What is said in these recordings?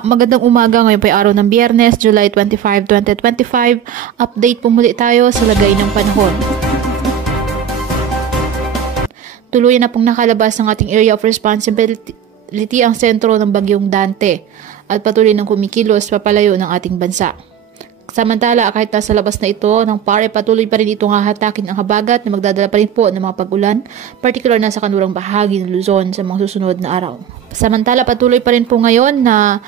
Magandang umaga, ngayon po ay araw ng Biyernes, July 25, 2025. Update po muli tayo sa lagay ng panahon. Tuluyan na pong nakalabas ng ating area of responsibility ang sentro ng bagyong Dante at patuloy ng kumikilos papalayo ng ating bansa. Samantala, kahit nasa labas na ito ng PAR, patuloy pa rin itong hahatakin ang habagat na magdadala pa rin po ng mga pag-ulan, particular na sa kanurang bahagi ng Luzon sa mga susunod na araw. Samantala, patuloy pa rin po ngayon na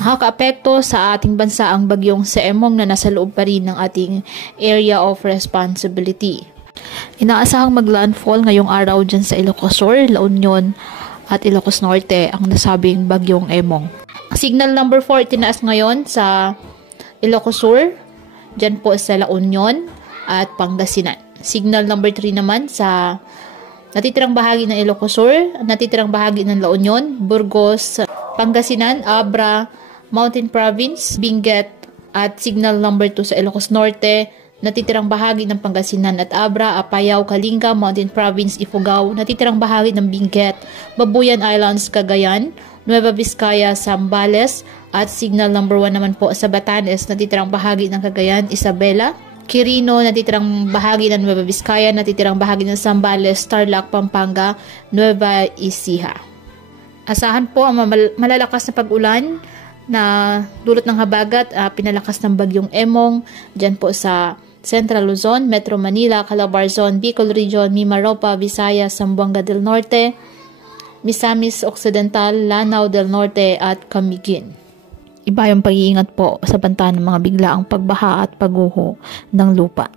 nakakaapekto sa ating bansa ang bagyong Emong na nasa loob pa rin ng ating area of responsibility. Inaasahang maglandfall ngayong araw dyan sa Ilocos Sur, La Union at Ilocos Norte ang nasabing bagyong Emong. Signal number 4 tinaas ngayon sa Ilocos Sur, dyan po sa La Union at Pangasinan. Signal number 3 naman sa natitirang bahagi ng Ilocos Sur, natitirang bahagi ng La Union, Burgos, Pangasinan, Abra, Mountain Province, Benguet, at signal number 2 sa Ilocos Norte, natitirang bahagi ng Pangasinan at Abra, Apayao, Kalinga, Mountain Province, Ifugao, natitirang bahagi ng Benguet, Babuyan Islands, Cagayan, Nueva Vizcaya, Zambales, at signal number 1 naman po sa Batanes, natitirang bahagi ng Cagayan, Isabela, Quirino, natitirang bahagi ng Nueva Vizcaya, natitirang bahagi ng Zambales, Tarlac, Pampanga, Nueva Ecija. Asahan po ang malalakas na pag-ulan na dulot ng habagat, pinalakas ng bagyong Emong, dyan po sa Central Luzon, Metro Manila, Calabarzon, Bicol Region, Mimaropa, Visayas, Zamboanga del Norte, Misamis Occidental, Lanao del Norte at Camiguin. Iba yung pag-iingat po sa banta ng mga biglaang pagbaha at pagguho ng lupa.